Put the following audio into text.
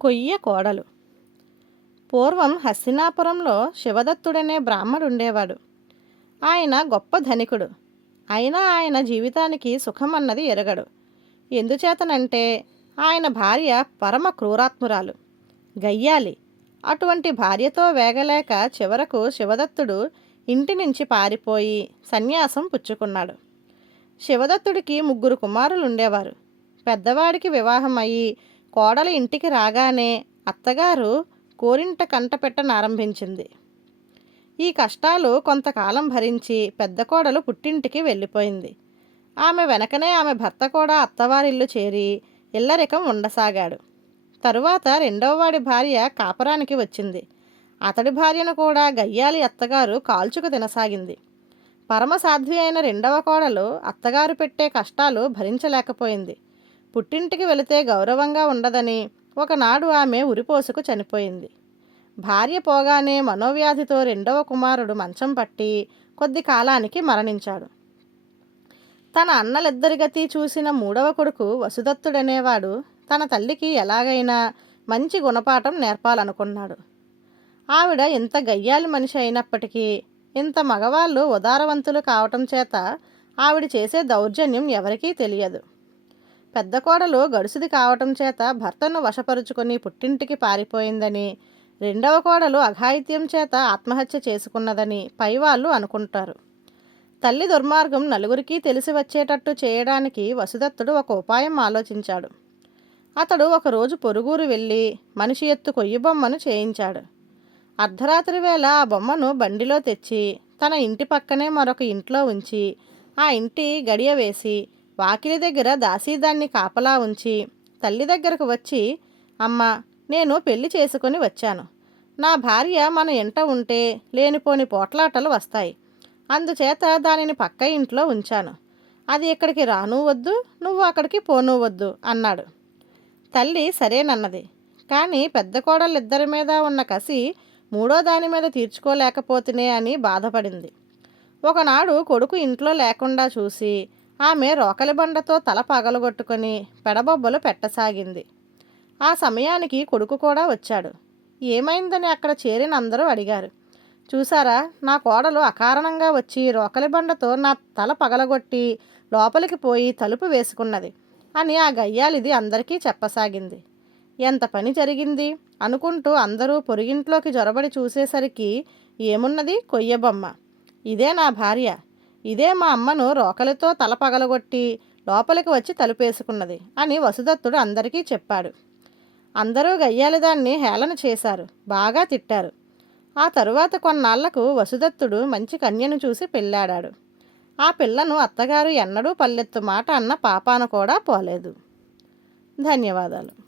కొయ్య కోడలు. పూర్వం హస్తినాపురంలో శివదత్తుడనే బ్రాహ్మడు ఉండేవాడు ఆయన గొప్ప ధనికుడు. అయినా ఆయన జీవితానికి సుఖమన్నది ఎరగడు. ఎందుచేతనంటే ఆయన భార్య పరమ క్రూరాత్మురాలు. గయ్యాలి. అటువంటి భార్యతో వేగలేక చివరకు శివదత్తుడు ఇంటి నుంచి పారిపోయి సన్యాసం పుచ్చుకున్నాడు. శివదత్తుడికి ముగ్గురు కుమారులు ఉండేవారు పెద్దవాడికి వివాహం అయ్యి కోడలు ఇంటికి రాగానే అత్తగారు కోరింట కంట పెట్టనారంభించింది ఈ కష్టాలు కొంతకాలం భరించి పెద్ద కోడలు పుట్టింటికి వెళ్ళిపోయింది. ఆమె వెనకనే ఆమె భర్త కూడా అత్తవారిల్లు చేరి ఇల్లరికం ఉండసాగాడు. తరువాత రెండవవాడి భార్య కాపరానికి వచ్చింది. అతడి భార్యను కూడా గయ్యాలి అత్తగారు కాల్చుకు తినసాగింది. పరమసాధ్వి అయిన రెండవ కోడలు అత్తగారు పెట్టే కష్టాలు భరించలేకపోయింది. పుట్టింటికి వెళితే గౌరవంగా ఉండదని ఒకనాడు ఆమె ఉరిపోసుకు చనిపోయింది. భార్య పోగానే మనోవ్యాధితో రెండవ కుమారుడు మంచం పట్టి కొద్ది కాలానికి మరణించాడు. తన అన్నలిద్దరి గతి చూసిన మూడవ కొడుకు వసుదత్తుడనేవాడు తన తల్లికి ఎలాగైనా మంచి గుణపాఠం నేర్పాలనుకున్నాడు. ఆవిడ ఇంత గయ్యాలి మనిషి అయినప్పటికీ ఇంత మగవాళ్ళు ఉదారవంతులు కావటం చేత ఆవిడ చేసే దౌర్జన్యం ఎవరికీ తెలియదు. పెద్ద కోడలు గడుసుది కావటం చేత భర్తను వశపరుచుకొని పుట్టింటికి పారిపోయిందని రెండవ కోడలు అఘాయిత్యం చేత ఆత్మహత్య చేసుకున్నదని పైవాళ్ళు అనుకుంటారు. తల్లి దుర్మార్గం నలుగురికి తెలిసి వచ్చేటట్టు చేయడానికి వసుదత్తుడు ఒక ఉపాయం ఆలోచించాడు. అతడు ఒకరోజు పొరుగురు వెళ్ళి మనిషి ఎత్తు కొయ్యి బొమ్మను చేయించాడు. అర్ధరాత్రి వేళ ఆ బొమ్మను బండిలో తెచ్చి తన ఇంటి పక్కనే మరొక ఇంట్లో ఉంచి ఆ ఇంటి గడియ వేసి వాకిలి దగ్గర దాసీదాన్ని కాపలా ఉంచి తల్లి దగ్గరకు వచ్చి అమ్మ నేను పెళ్ళి చేసుకొని వచ్చాను. నా భార్య మన ఇంట ఉంటే లేనిపోని పోట్లాటలు వస్తాయి. అందుచేత దానిని పక్క ఇంట్లో ఉంచాను. అది ఇక్కడికి రాను వద్దు నువ్వు అక్కడికి పోను వద్దు అన్నాడు. తల్లి సరేనన్నది. కానీ పెద్ద కోడలిద్దరి మీద ఉన్న కసి మూడో దాని మీద తీర్చుకోలేకపోతేనే అని బాధపడింది. ఒకనాడు కొడుకు ఇంట్లో లేకుండా చూసి ఆమె రోకలి బండతో తల పగలగొట్టుకొని పెడబొబ్బలు పెట్టసాగింది. ఆ సమయానికి కొడుకు కూడా వచ్చాడు. ఏమైందని అక్కడ చేరిన అందరూ అడిగారు. చూసారా నా కోడలు అకారణంగా వచ్చి రోకలి బండతో నా తల పగలగొట్టి లోపలికి పోయి తలుపు వేసుకున్నది అని ఆ గయ్యాలిది అందరికీ చెప్పసాగింది. ఎంత పని జరిగింది? అనుకుంటూ అందరూ పొరిగింట్లోకి జొరబడి చూసేసరికి ఏమున్నది? కొయ్యబొమ్మ ఇదే నా భార్య. ఇదే మా అమ్మను రోకలితో తల పగలగొట్టి లోపలికి వచ్చి తలుపేసుకున్నది అని వసుదత్తుడు అందరికీ చెప్పాడు. అందరూ గయ్యాలిదాన్ని హేళన చేశారు. బాగా తిట్టారు. ఆ తరువాత కొన్నాళ్ళకు వసుదత్తుడు మంచి కన్యను చూసి పెళ్ళాడాడు. ఆ పిల్లను అత్తగారు ఎన్నడూ పల్లెత్తు మాట అన్న పాపాను కూడా పోలేదు. ధన్యవాదాలు.